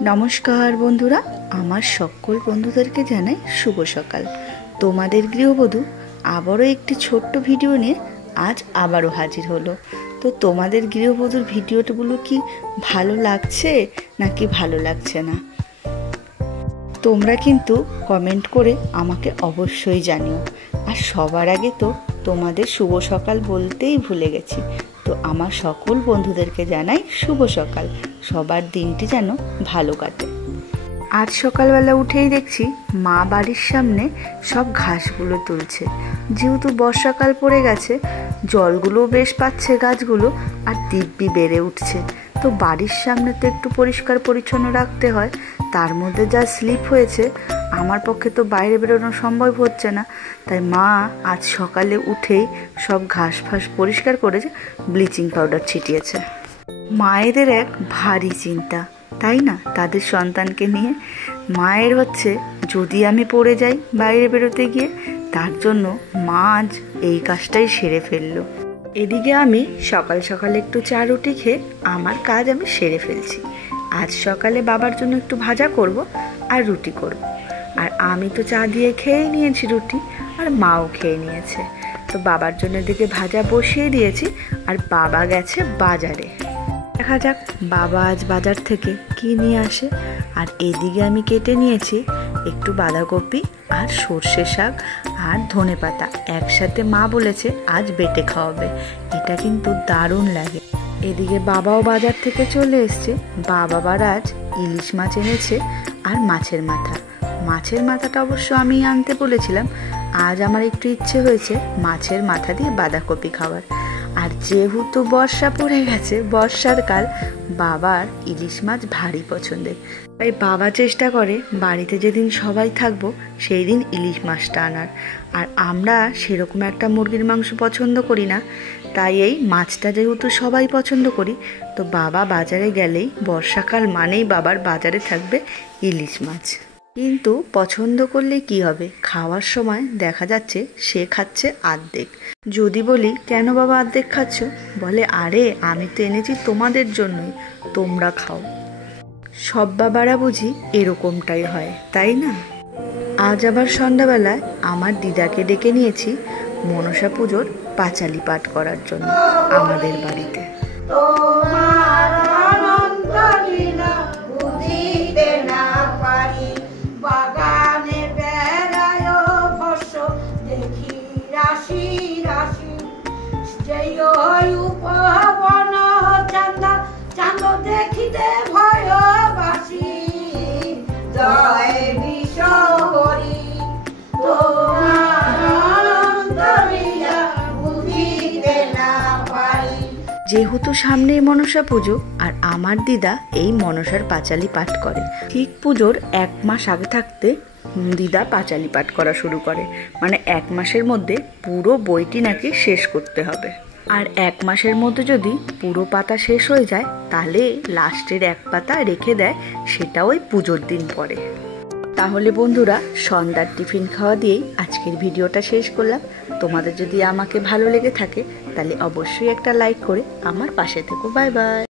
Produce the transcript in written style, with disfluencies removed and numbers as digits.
নমস্কার বন্ধুরা, আমার সকল বন্ধুদেরকে জানাই শুভ সকাল। তোমাদের গৃহবধূ আবারও একটি ছোট্ট ভিডিও নিয়ে আজ আবারও হাজির হলো। তো তোমাদের গৃহবধূর ভিডিওগুলো কি ভালো লাগছে নাকি ভালো লাগছে না, তোমরা কিন্তু কমেন্ট করে আমাকে অবশ্যই জানিও। আর সবার আগে তো তোমাদের শুভ সকাল বলতেই ভুলে গেছি। তো আমার সকল বন্ধুদেরকে জানাই শুভ সকাল, সবার দিনটি যেন ভালো কাটে। আজ সকালবেলা উঠেই দেখছি মা বাড়ির সামনে সব ঘাসগুলো তুলছে। যেহেতু বর্ষাকাল পড়ে গেছে, জলগুলোও বেশ পাচ্ছে গাছগুলো, আর দিব্যি বেড়ে উঠছে। তো বাড়ির সামনে তো একটু পরিষ্কার পরিচ্ছন্ন রাখতে হয়, তার মধ্যে যা স্লিপ হয়েছে আমার পক্ষে তো বাইরে বেরোনো সম্ভব হচ্ছে না। তাই মা আজ সকালে উঠেই সব ঘাস ফাস পরিষ্কার করেছে, ব্লিচিং পাউডার ছিটিয়েছে। মায়েদের এক ভারী চিন্তা, তাই না, তাদের সন্তানকে নিয়ে। মায়ের হচ্ছে যদি আমি পড়ে যাই বাইরে বেরোতে গিয়ে, তার জন্য মা আজ এই কাজটাই সেরে ফেললো। এদিকে আমি সকাল সকালে একটু চা রুটি খেয়ে আমার কাজ আমি সেরে ফেলছি। আজ সকালে বাবার জন্য একটু ভাজা করব আর রুটি করব। আর আমি তো চা দিয়ে খেয়েই নিয়েছি রুটি, আর মাও খেয়ে নিয়েছে। তো বাবার জন্য এদিকে ভাজা বসিয়ে দিয়েছি, আর বাবা গেছে বাজারে। দেখা যাক বাবা আজ বাজার থেকে কি নিয়ে আসে। আর এদিকে আমি কেটে নিয়েছি একটু বাঁধাকপি আর সর্ষে শাক আর ধনেপাতা একসাথে, মা বলেছে আজ বেটে খাওয়াবে। এটা কিন্তু দারুণ লাগে। এদিকে বাবাও বাজার থেকে চলে এসছে। বাবা আজ ইলিশ মাছ এনেছে আর মাছের মাথা। মাছের মাথাটা অবশ্য আমি আনতে বলেছিলাম, আজ আমার একটু ইচ্ছে হয়েছে মাছের মাথা দিয়ে বাঁধাকপি খাওয়ার। আর যেহেতু বর্ষা পড়ে গেছে, বর্ষার কাল, বাবার ইলিশ মাছ ভারী পছন্দের। তাই বাবা চেষ্টা করে বাড়িতে যেদিন সবাই থাকবো সেই দিন ইলিশ মাছটা আনার। আর আমরা সেরকম একটা মুরগির মাংস পছন্দ করি না, তাই এই মাছটা যেহেতু সবাই পছন্দ করি, তো বাবা বাজারে গেলেই, বর্ষাকাল মানেই বাবার বাজারে থাকবে ইলিশ মাছ। কিন্তু পছন্দ করলে কি হবে, খাওয়ার সময় দেখা যাচ্ছে সে খাচ্ছে অর্ধেক। যদি বলি কেন বাবা অর্ধেক খাচ্ছ, বলে আরে আমি তো এনেছি তোমাদের জন্যই, তোমরা খাও। সব বাবারা বুঝি এরকমটাই হয়, তাই না? আজ আবার সন্ধ্যাবেলায় আমার দিদাকে ডেকে নিয়েছি মনসা পুজোর পাঁচালি পাঠ করার জন্য আমাদের বাড়িতে। যেহেতু সামনেই মনসা পুজো, আর আমার দিদা এই মনসার পাঁচালি পাঠ করে। ঠিক পুজোর 1 মাস আগে থাকতে দিদা পাঁচালি পাঠ করা শুরু করে। মানে 1 মাসের মধ্যে পুরো বইটি নাকি শেষ করতে হবে। আর 1 মাসের মধ্যে যদি পুরো পাতা শেষ হয়ে যায়, তাহলে লাস্টের 1 পাতা রেখে দেয়, সেটা ওই পুজোর দিন পরে। তাহলে বন্ধুরা, সন্ধ্যার টিফিন খাওয়া দিয়েই আজকের ভিডিওটা শেষ করলাম। তোমাদের যদি আমাকে ভালো লেগে থাকে তাহলে অবশ্যই একটা লাইক করে আমার পাশে থেকো। Bye bye.